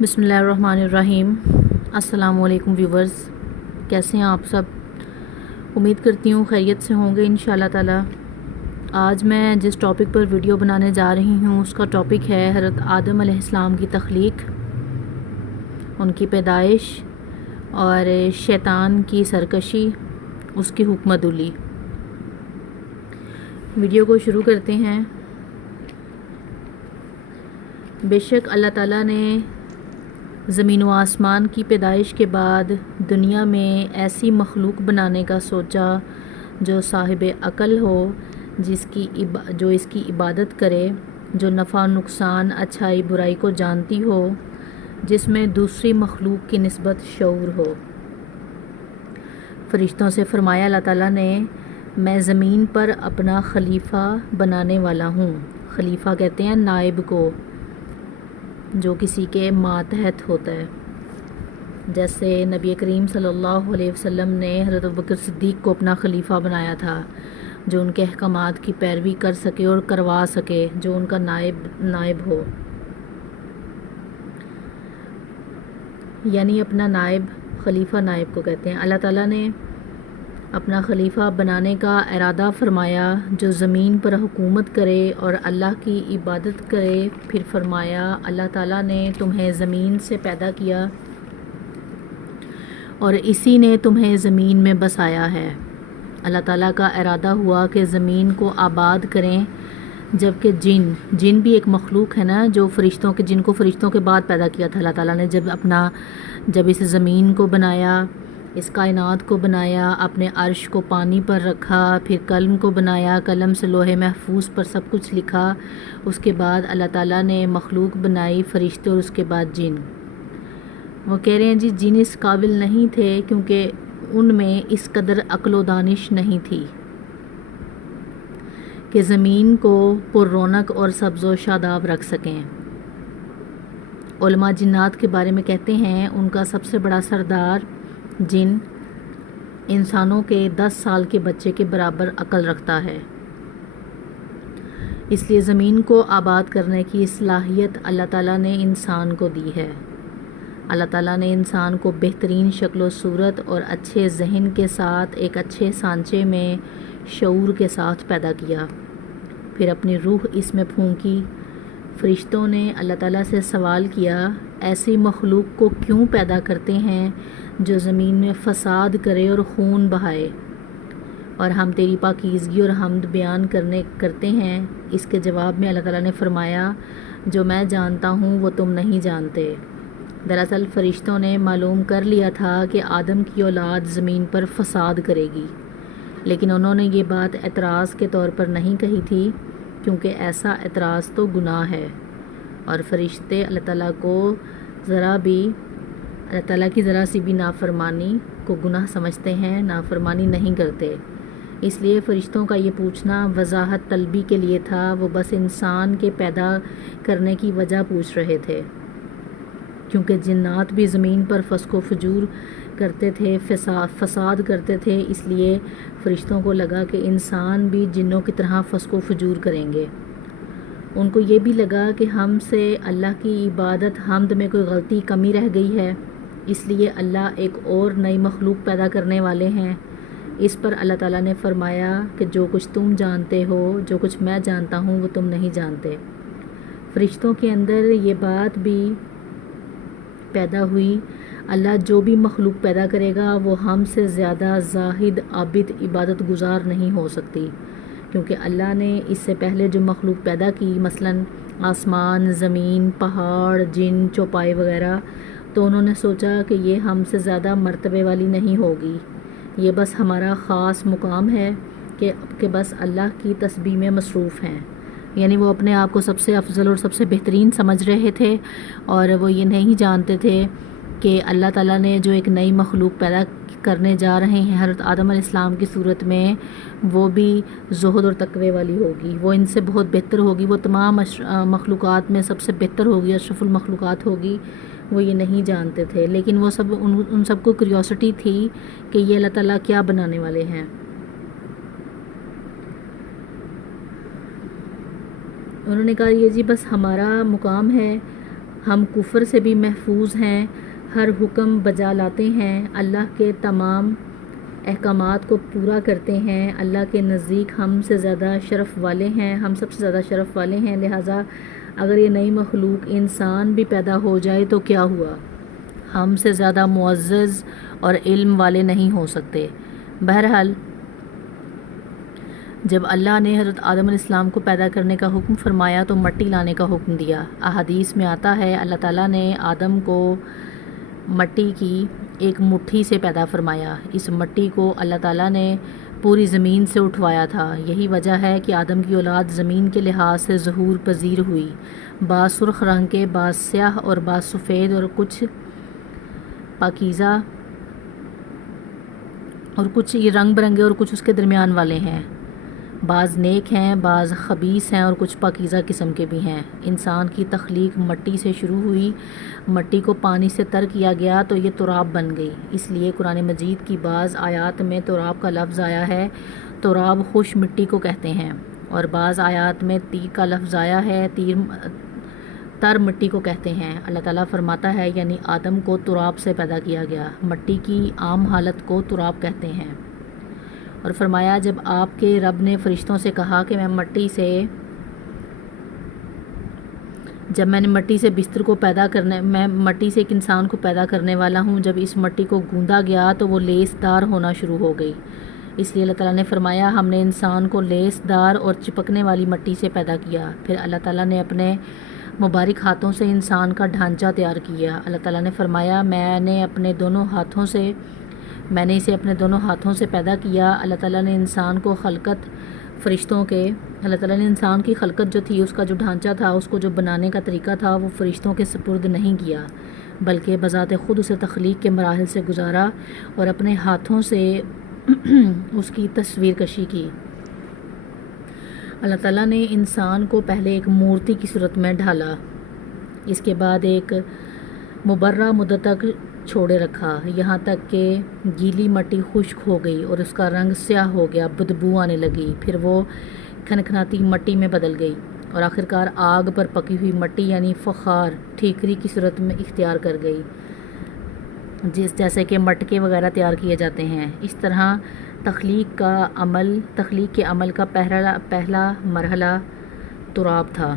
بسم اللہ الرحمن الرحیم۔ السلام علیکم ویورز، کیسے ہیں آپ سب؟ امید کرتی ہوں خیریت سے ہوں گے انشاءاللہ تعالی۔ آج میں جس ٹاپک پر ویڈیو بنانے جا رہی ہوں اس کا ٹاپک ہے حضرت آدم علیہ السلام کی تخلیق، ان کی پیدائش اور شیطان کی سرکشی، اس کی حکمت علی۔ ویڈیو کو شروع کرتے ہیں۔ بے شک اللہ تعالیٰ نے زمین و آسمان کی پیدائش کے بعد دنیا میں ایسی مخلوق بنانے کا سوچا جو صاحب عقل ہو، جو اس کی عبادت کرے، جو نفع و نقصان، اچھائی برائی کو جانتی ہو، جس میں دوسری مخلوق کی نسبت شعور ہو۔ فرشتوں سے فرمایا اللہ تعالیٰ نے، میں زمین پر اپنا خلیفہ بنانے والا ہوں۔ خلیفہ کہتے ہیں نائب کو، جو کسی کے ماتحت ہوتا ہے۔ جیسے نبی کریم صلی اللہ علیہ وسلم نے حضرت ابوبکر صدیق کو اپنا خلیفہ بنایا تھا، جو ان کے احکامات کی پیروی کر سکے اور کروا سکے، جو ان کا نائب ہو، یعنی اپنا نائب، خلیفہ نائب کو کہتے ہیں۔ اللہ تعالیٰ نے اپنا خلیفہ بنانے کا ارادہ فرمایا جو زمین پر حکومت کرے اور اللہ کی عبادت کرے۔ پھر فرمایا اللہ تعالیٰ نے تمہیں زمین سے پیدا کیا اور اسی نے تمہیں زمین میں بسایا ہے۔ اللہ تعالیٰ کا ارادہ ہوا کہ زمین کو آباد کریں، جبکہ جن بھی ایک مخلوق ہے نا، جو جن کو فرشتوں کے بعد پیدا کیا تھا اللہ تعالیٰ نے، جب اس زمین کو بنایا، اس کائنات کو بنایا، اپنے عرش کو پانی پر رکھا، پھر قلم کو بنایا، قلم سے لوح محفوظ پر سب کچھ لکھا، اس کے بعد اللہ تعالیٰ نے مخلوق بنائی، فرشتے، اور اس کے بعد جن۔ وہ کہہ رہے ہیں جی جن اس قابل نہیں تھے کیونکہ ان میں اس قدر عقل و دانش نہیں تھی کہ زمین کو پر رونق اور سبز و شاداب رکھ سکیں۔ علماء جنات کے بارے میں کہتے ہیں ان کا سب سے بڑا سردار جن انسانوں کے 10 سال کے بچے کے برابر عقل رکھتا ہے، اس لیے زمین کو آباد کرنے کی صلاحیت اللہ تعالیٰ نے انسان کو دی ہے۔ اللہ تعالیٰ نے انسان کو بہترین شکل و صورت اور اچھے ذہن کے ساتھ ایک اچھے سانچے میں شعور کے ساتھ پیدا کیا، پھر اپنی روح اس میں پھونکی۔ فرشتوں نے اللہ تعالیٰ سے سوال کیا، ایسی مخلوق کو کیوں پیدا کرتے ہیں جو زمین میں فساد کرے اور خون بہائے، اور ہم تیری پاکیزگی اور حمد بیان کرتے ہیں؟ اس کے جواب میں اللہ تعالیٰ نے فرمایا، جو میں جانتا ہوں وہ تم نہیں جانتے۔ دراصل فرشتوں نے معلوم کر لیا تھا کہ آدم کی اولاد زمین پر فساد کرے گی، لیکن انہوں نے یہ بات اعتراض کے طور پر نہیں کہی تھی، کیونکہ ایسا اعتراض تو گناہ ہے، اور فرشتے اللہ تعالیٰ کی ذرا سی بھی نافرمانی کو گناہ سمجھتے ہیں، نافرمانی نہیں کرتے۔ اس لیے فرشتوں کا یہ پوچھنا وضاحت طلبی کے لیے تھا، وہ بس انسان کے پیدا کرنے کی وجہ پوچھ رہے تھے، کیونکہ جنات بھی زمین پر فسق و فجور کرتے تھے، فساد کرتے تھے، اس لیے فرشتوں کو لگا کہ انسان بھی جنوں کی طرح فسق و فجور کریں گے۔ ان کو یہ بھی لگا کہ ہم سے اللہ کی عبادت حمد میں کوئی غلطی کمی رہ گئی ہے، اس لیے اللہ ایک اور نئی مخلوق پیدا کرنے والے ہیں۔ اس پر اللہ تعالیٰ نے فرمایا کہ جو کچھ تم جانتے ہو، جو کچھ میں جانتا ہوں وہ تم نہیں جانتے۔ فرشتوں کے اندر یہ بات بھی پیدا ہوئی، اللہ جو بھی مخلوق پیدا کرے گا وہ ہم سے زیادہ زاہد، عابد، عبادت گزار نہیں ہو سکتی، کیونکہ اللہ نے اس سے پہلے جو مخلوق پیدا کی، مثلاً آسمان، زمین، پہاڑ، جن، چوپائے وغیرہ، تو انہوں نے سوچا کہ یہ ہم سے زیادہ مرتبے والی نہیں ہوگی، یہ بس ہمارا خاص مقام ہے کہ بس اللہ کی تسبیح میں مصروف ہیں، یعنی وہ اپنے آپ کو سب سے افضل اور سب سے بہترین سمجھ رہے تھے، اور وہ یہ نہیں جانتے تھے کہ اللہ تعالیٰ نے جو ایک نئی مخلوق پیدا کرنے جا رہے ہیں حضرت آدم علیہ السلام کی صورت میں، وہ بھی زہد اور تقوی والی ہوگی، وہ ان سے بہت بہتر ہوگی، وہ تمام مخلوقات میں سب سے بہتر ہوگی، اشرف المخلوقات ہوگی۔ وہ یہ نہیں جانتے تھے، لیکن وہ ان سب کو کیوریوسٹی تھی کہ یہ اللہ تعالیٰ کیا بنانے والے ہیں۔ انہوں نے کہا یہ جی بس ہمارا مقام ہے، ہم کفر سے بھی محفوظ ہیں، ہر حکم بجا لاتے ہیں، اللہ کے تمام احکامات کو پورا کرتے ہیں، اللہ کے نزدیک ہم سے زیادہ شرف والے ہیں، ہم سب سے زیادہ شرف والے ہیں، لہٰذا اگر یہ نئی مخلوق انسان بھی پیدا ہو جائے تو کیا ہوا، ہم سے زیادہ معزز اور علم والے نہیں ہو سکتے۔ بہرحال جب اللہ نے حضرت آدم علیہ السلام کو پیدا کرنے کا حکم فرمایا تو مٹی لانے کا حکم دیا۔ احادیث میں آتا ہے اللہ تعالیٰ نے آدم کو مٹی کی ایک مٹھی سے پیدا فرمایا۔ اس مٹی کو اللہ تعالیٰ نے پوری زمین سے اٹھوایا تھا۔ یہی وجہ ہے کہ آدم کی اولاد زمین کے لحاظ سے ظہور پذیر ہوئی، بعض سرخ رنگ کے، بعض سیاہ اور بعض سفید، اور کچھ پاکیزہ اور کچھ یہ رنگ برنگے اور کچھ اس کے درمیان والے ہیں، بعض نیک ہیں، بعض خبیث ہیں، اور کچھ پاکیزہ قسم کے بھی ہیں۔ انسان کی تخلیق مٹی سے شروع ہوئی، مٹی کو پانی سے تر کیا گیا تو یہ تراب بن گئی۔ اس لیے قرآن مجید کی بعض آیات میں تراب کا لفظ آیا ہے، تراب خوش مٹی کو کہتے ہیں، اور بعض آیات میں طیر کا لفظ آیا ہے، تر مٹی کو کہتے ہیں۔ اللہ تعالیٰ فرماتا ہے یعنی آدم کو تراب سے پیدا کیا گیا، مٹی کی عام حالت کو تراب کہتے ہیں۔ اور فرمایا جب آپ کے رب نے فرشتوں سے کہا کہ جب میں نے مٹی سے بستر کو میں مٹی سے ایک انسان کو پیدا کرنے والا ہوں، جب اس مٹی کو گوندا گیا تو وہ لیس دار ہونا شروع ہو گئی۔ اس لیے اللہ تعالیٰ نے فرمایا ہم نے انسان کو لیس دار اور چپکنے والی مٹی سے پیدا کیا۔ پھر اللہ تعالیٰ نے اپنے مبارک ہاتھوں سے انسان کا ڈھانچہ تیار کیا۔ اللہ تعالیٰ نے فرمایا میں نے اسے اپنے دونوں ہاتھوں سے پیدا کیا۔ اللہ تعالیٰ نے انسان کی خلقت جو تھی، اس کا جو ڈھانچہ تھا، اس کو جو بنانے کا طریقہ تھا، وہ فرشتوں کے سپرد نہیں کیا، بلکہ بذات خود اسے تخلیق کے مراحل سے گزارا اور اپنے ہاتھوں سے اس کی تصویر کشی کی۔ اللہ تعالیٰ نے انسان کو پہلے ایک مورتی کی صورت میں ڈھالا، اس کے بعد ایک مبرہ مدت تک چھوڑے رکھا، یہاں تک کہ گیلی مٹی خشک ہو گئی اور اس کا رنگ سیاہ ہو گیا، بدبو آنے لگی، پھر وہ کھنکھناتی مٹی میں بدل گئی اور آخرکار آگ پر پکی ہوئی مٹی یعنی فخار ٹھیکری کی صورت میں اختیار کر گئی، جیسے کہ مٹکے وغیرہ تیار کیے جاتے ہیں۔ اس طرح تخلیق کے عمل کا پہلا مرحلہ تراب تھا،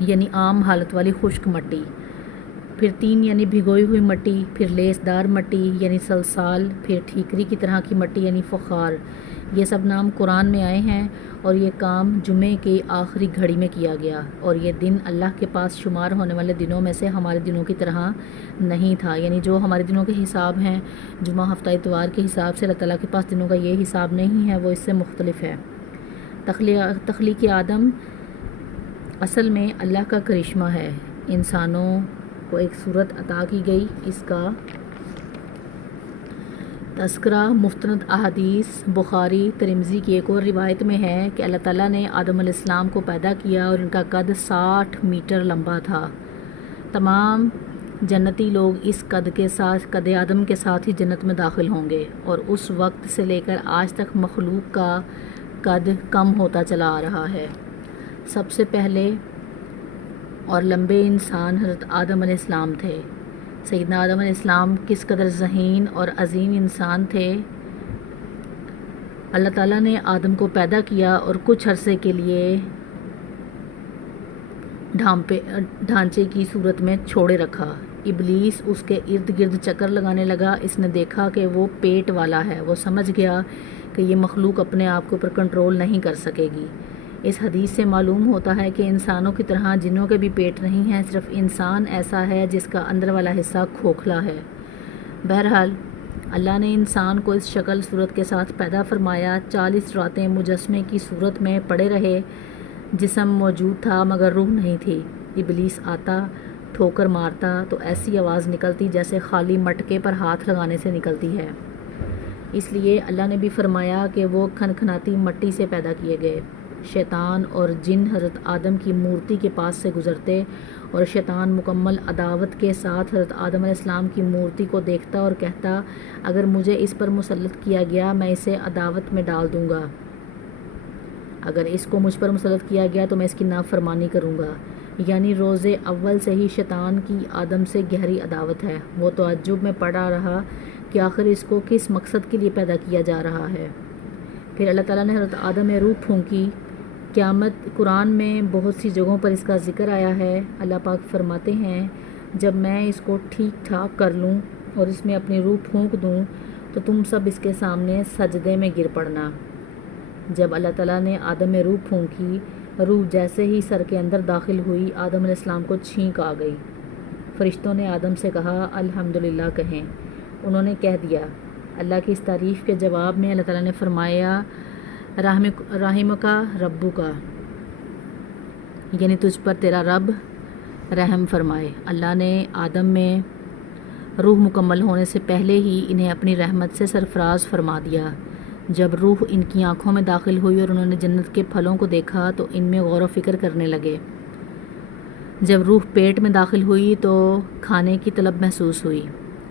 یعنی عام حالت والی خشک مٹی، پھر طین یعنی بھگوئی ہوئی مٹی، پھر لیس دار مٹی یعنی سلسال، پھر ٹھیکری کی طرح کی مٹی یعنی فخار۔ یہ سب نام قرآن میں آئے ہیں اور یہ کام جمعے کی آخری گھڑی میں کیا گیا، اور یہ دن اللہ کے پاس شمار ہونے والے دنوں میں سے ہمارے دنوں کی طرح نہیں تھا، یعنی جو ہمارے دنوں کے حساب ہیں، جمعہ ہفتہ اتوار کے حساب سے اللہ تعالیٰ کے پاس دنوں کا یہ حساب نہیں ہے، وہ اس سے مختلف ہے۔ تخلیق آدم اصل میں اللہ کا کرشمہ ہے، انسانوں کو ایک صورت عطا کی گئی۔ اس کا تذکرہ مستند احادیث بخاری ترمذی کی ایک اور روایت میں ہے کہ اللہ تعالیٰ نے آدم علیہ السلام کو پیدا کیا اور ان کا قد 60 میٹر لمبا تھا۔ تمام جنتی لوگ اس قد آدم کے ساتھ ہی جنت میں داخل ہوں گے، اور اس وقت سے لے کر آج تک مخلوق کا قد کم ہوتا چلا آ رہا ہے۔ سب سے پہلے اور لمبے انسان حضرت آدم علیہ السلام تھے۔ سیدنا آدم علیہ السلام کس قدر ذہین اور عظیم انسان تھے۔ اللہ تعالیٰ نے آدم کو پیدا کیا اور کچھ عرصے کے لیے ڈھانچے کی صورت میں چھوڑے رکھا۔ ابلیس اس کے ارد گرد چکر لگانے لگا۔ اس نے دیکھا کہ وہ پیٹ والا ہے، وہ سمجھ گیا کہ یہ مخلوق اپنے آپ کے اوپر کنٹرول نہیں کر سکے گی۔ اس حدیث سے معلوم ہوتا ہے کہ انسانوں کی طرح جنوں کے بھی پیٹ نہیں ہیں، صرف انسان ایسا ہے جس کا اندر والا حصہ کھوکھلا ہے۔ بہرحال اللہ نے انسان کو اس شکل صورت کے ساتھ پیدا فرمایا۔ 40 راتیں مجسمے کی صورت میں پڑے رہے، جسم موجود تھا مگر روح نہیں تھی۔ ابلیس آتا، ٹھوکر مارتا تو ایسی آواز نکلتی جیسے خالی مٹکے پر ہاتھ لگانے سے نکلتی ہے۔ اس لیے اللہ نے بھی فرمایا کہ وہ کھنکھناتی مٹی سے پیدا کیے گئے۔ شیطان اور جن حضرت آدم کی مورتی کے پاس سے گزرتے اور شیطان مکمل عداوت کے ساتھ حضرت آدم علیہ السلام کی مورتی کو دیکھتا اور کہتا اگر مجھے اس پر مسلط کیا گیا میں اسے عداوت میں ڈال دوں گا، اگر اس کو مجھ پر مسلط کیا گیا تو میں اس کی نافرمانی کروں گا۔ یعنی روز اول سے ہی شیطان کی آدم سے گہری عداوت ہے۔ وہ تعجب میں پڑا رہا کہ آخر اس کو کس مقصد کے لیے پیدا کیا جا رہا ہے۔ پھر اللہ تعالیٰ نے حضرت آدم میں روح پھونکی۔ قرآن میں بہت سی جگہوں پر اس کا ذکر آیا ہے۔ اللہ پاک فرماتے ہیں جب میں اس کو ٹھیک ٹھاک کر لوں اور اس میں اپنی روح پھونک دوں تو تم سب اس کے سامنے سجدے میں گر پڑنا۔ جب اللہ تعالیٰ نے آدم میں روح پھونکی، روح جیسے ہی سر کے اندر داخل ہوئی آدم علیہ السلام کو چھینک آ گئی۔ فرشتوں نے آدم سے کہا الحمدللہ کہیں۔ انہوں نے کہہ دیا۔ اللہ کی اس تعریف کے جواب میں اللہ تعالیٰ نے فرمایا رحمکا ربکا، یعنی تجھ پر تیرا رب رحم فرمائے۔ اللہ نے آدم میں روح مکمل ہونے سے پہلے ہی انہیں اپنی رحمت سے سرفراز فرما دیا۔ جب روح ان کی آنکھوں میں داخل ہوئی اور انہوں نے جنت کے پھلوں کو دیکھا تو ان میں غور و فکر کرنے لگے۔ جب روح پیٹ میں داخل ہوئی تو کھانے کی طلب محسوس ہوئی۔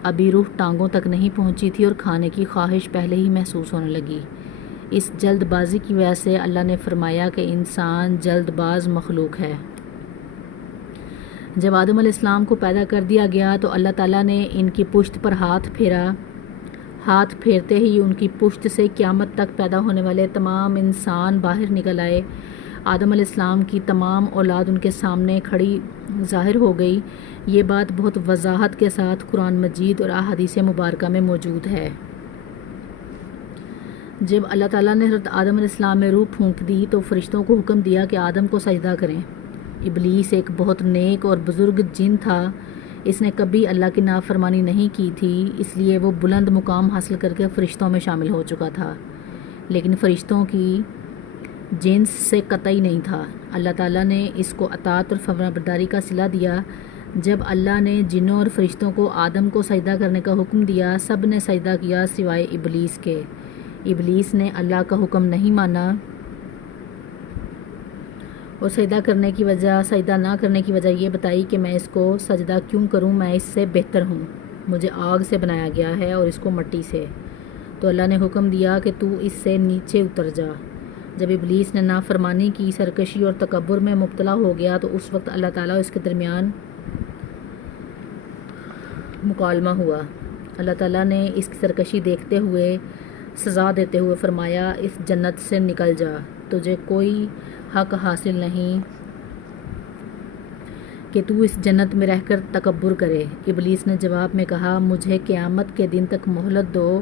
ابھی روح ٹانگوں تک نہیں پہنچی تھی اور کھانے کی خواہش پہلے ہی محسوس ہونے لگی۔ اس جلد بازی کی وجہ سے اللہ نے فرمایا کہ انسان جلد باز مخلوق ہے۔ جب آدم علیہ السلام کو پیدا کر دیا گیا تو اللہ تعالیٰ نے ان کی پشت پر ہاتھ پھیرا۔ ہاتھ پھیرتے ہی ان کی پشت سے قیامت تک پیدا ہونے والے تمام انسان باہر نکل آئے۔ آدم علیہ السلام کی تمام اولاد ان کے سامنے کھڑی ظاہر ہو گئی۔ یہ بات بہت وضاحت کے ساتھ قرآن مجید اور احادیث مبارکہ میں موجود ہے۔ جب اللہ تعالیٰ نے حضرت آدم علیہ السلام میں روح پھونک دی تو فرشتوں کو حکم دیا کہ آدم کو سجدہ کریں۔ ابلیس ایک بہت نیک اور بزرگ جن تھا۔ اس نے کبھی اللہ کی نافرمانی نہیں کی تھی، اس لیے وہ بلند مقام حاصل کر کے فرشتوں میں شامل ہو چکا تھا، لیکن فرشتوں کی جنس سے قطعی نہیں تھا۔ اللہ تعالیٰ نے اس کو اطاعت اور فرمانبرداری کا صلہ دیا۔ جب اللہ نے جنوں اور فرشتوں کو آدم کو سجدہ کرنے کا حکم دیا، سب نے سجدہ کیا سوائے ابلیس کے۔ ابلیس نے اللہ کا حکم نہیں مانا اور سجدہ نہ کرنے کی وجہ یہ بتائی کہ میں اس کو سجدہ کیوں کروں، میں اس سے بہتر ہوں، مجھے آگ سے بنایا گیا ہے اور اس کو مٹی سے۔ تو اللہ نے حکم دیا کہ تو اس سے نیچے اتر جا۔ جب ابلیس نے نافرمانی کی، سرکشی اور تکبر میں مبتلا ہو گیا تو اس وقت اللہ تعالیٰ اس کے درمیان مکالمہ ہوا۔ اللہ تعالیٰ نے اس کی سرکشی دیکھتے ہوئے سزا دیتے ہوئے فرمایا اس جنت سے نکل جا، تجھے کوئی حق حاصل نہیں کہ تو اس جنت میں رہ کر تکبر کرے۔ ابلیس نے جواب میں کہا مجھے قیامت کے دن تک مہلت دو،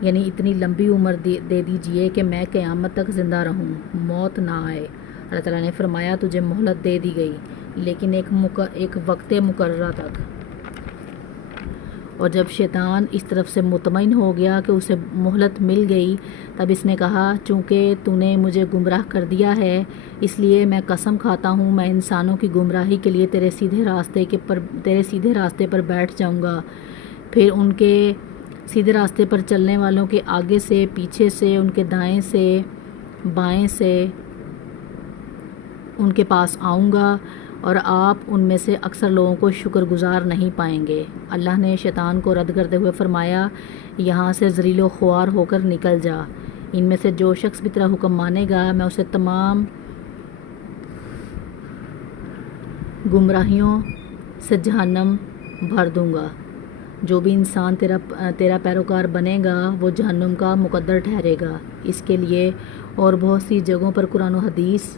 یعنی اتنی لمبی عمر دے دیجئے کہ میں قیامت تک زندہ رہوں، موت نہ آئے۔ اللہ تعالیٰ نے فرمایا تجھے مہلت دے دی گئی، لیکن ایک وقت مقررہ تک۔ اور جب شیطان اس طرف سے مطمئن ہو گیا کہ اسے مہلت مل گئی، تب اس نے کہا چونکہ تو نے مجھے گمراہ کر دیا ہے، اس لیے میں قسم کھاتا ہوں میں انسانوں کی گمراہی کے لیے تیرے سیدھے راستے پر بیٹھ جاؤں گا، پھر ان کے سیدھے راستے پر چلنے والوں کے آگے سے، پیچھے سے، ان کے دائیں سے، بائیں سے ان کے پاس آؤں گا اور آپ ان میں سے اکثر لوگوں کو شکر گزار نہیں پائیں گے۔ اللہ نے شیطان کو رد کرتے ہوئے فرمایا یہاں سے ذلیل و خوار ہو کر نکل جا، ان میں سے جو شخص بھی تیرا حکم مانے گا میں اسے تمام گمراہیوں سے جہنم بھر دوں گا۔ جو بھی انسان تیرا پیروکار بنے گا وہ جہنم کا مقدر ٹھہرے گا۔ اس کے لیے اور بہت سی جگہوں پر قرآن و حدیث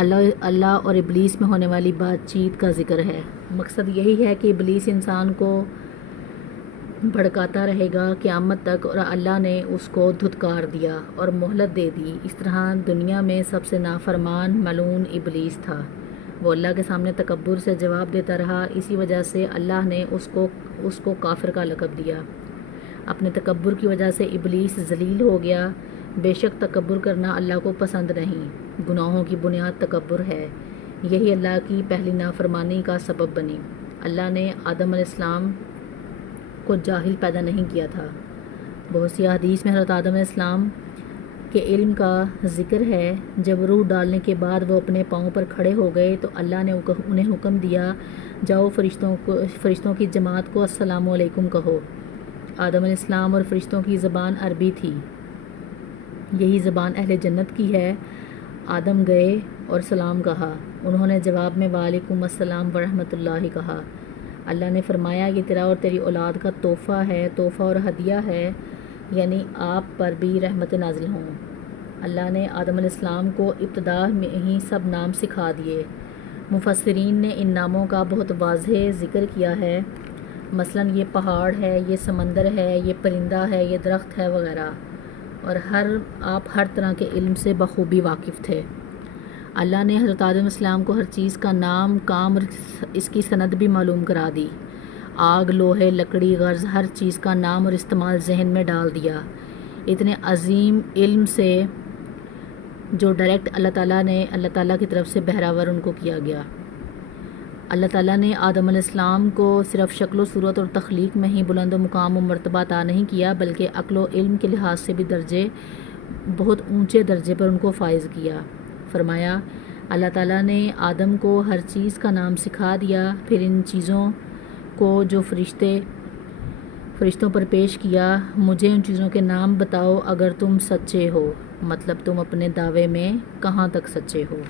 اللہ اور ابلیس میں ہونے والی بات چیت کا ذکر ہے۔ مقصد یہی ہے کہ ابلیس انسان کو بھڑکاتا رہے گا قیامت تک، اور اللہ نے اس کو دھتکار دیا اور مہلت دے دی۔ اس طرح دنیا میں سب سے نافرمان ملعون ابلیس تھا، وہ اللہ کے سامنے تکبر سے جواب دیتا رہا، اسی وجہ سے اللہ نے اس کو کافر کا لقب دیا۔ اپنے تکبر کی وجہ سے ابلیس ذلیل ہو گیا۔ بے شک تکبر کرنا اللہ کو پسند نہیں، گناہوں کی بنیاد تکبر ہے، یہی اللہ کی پہلی نافرمانی کا سبب بنی۔ اللہ نے آدم علیہ السلام کو جاہل پیدا نہیں کیا تھا۔ بہت سی حدیث میں حضرت آدم علیہ السلام کے علم کا ذکر ہے۔ جب روح ڈالنے کے بعد وہ اپنے پاؤں پر کھڑے ہو گئے تو اللہ نے انہیں حکم دیا جاؤ فرشتوں کی جماعت کو السلام علیکم کہو۔ آدم علیہ السلام اور فرشتوں کی زبان عربی تھی، یہی زبان اہل جنت کی ہے۔ آدم گئے اور سلام کہا۔ انہوں نے جواب میں وعلیکم السلام ورحمۃ اللہ کہا۔ اللہ نے فرمایا یہ تیرا اور تیری اولاد کا تحفہ ہے، تحفہ اور ہدیہ ہے، یعنی آپ پر بھی رحمت نازل ہوں۔ اللہ نے آدم علیہ السلام کو ابتدا میں ہی سب نام سکھا دیے۔ مفسرین نے ان ناموں کا بہت واضح ذکر کیا ہے، مثلاً یہ پہاڑ ہے، یہ سمندر ہے، یہ پرندہ ہے، یہ درخت ہے وغیرہ، اور آپ ہر طرح کے علم سے بخوبی واقف تھے۔ اللہ نے حضرت آدم علیہ السلام کو ہر چیز کا نام، کام اور اس کی سند بھی معلوم کرا دی۔ آگ، لوہے، لکڑی، غرض ہر چیز کا نام اور استعمال ذہن میں ڈال دیا، اتنے عظیم علم سے جو ڈائریکٹ اللہ تعالیٰ کی طرف سے بہراور ان کو کیا گیا۔ اللہ تعالیٰ نے آدم علیہ السلام کو صرف شکل و صورت اور تخلیق میں ہی بلند و مقام و مرتبہ عطا نہیں کیا، بلکہ عقل و علم کے لحاظ سے بھی بہت اونچے درجے پر ان کو فائز کیا۔ فرمایا اللہ تعالیٰ نے آدم کو ہر چیز کا نام سکھا دیا، پھر ان چیزوں کو جو فرشتوں پر پیش کیا، مجھے ان چیزوں کے نام بتاؤ اگر تم سچے ہو، مطلب تم اپنے دعوے میں کہاں تک سچے ہو۔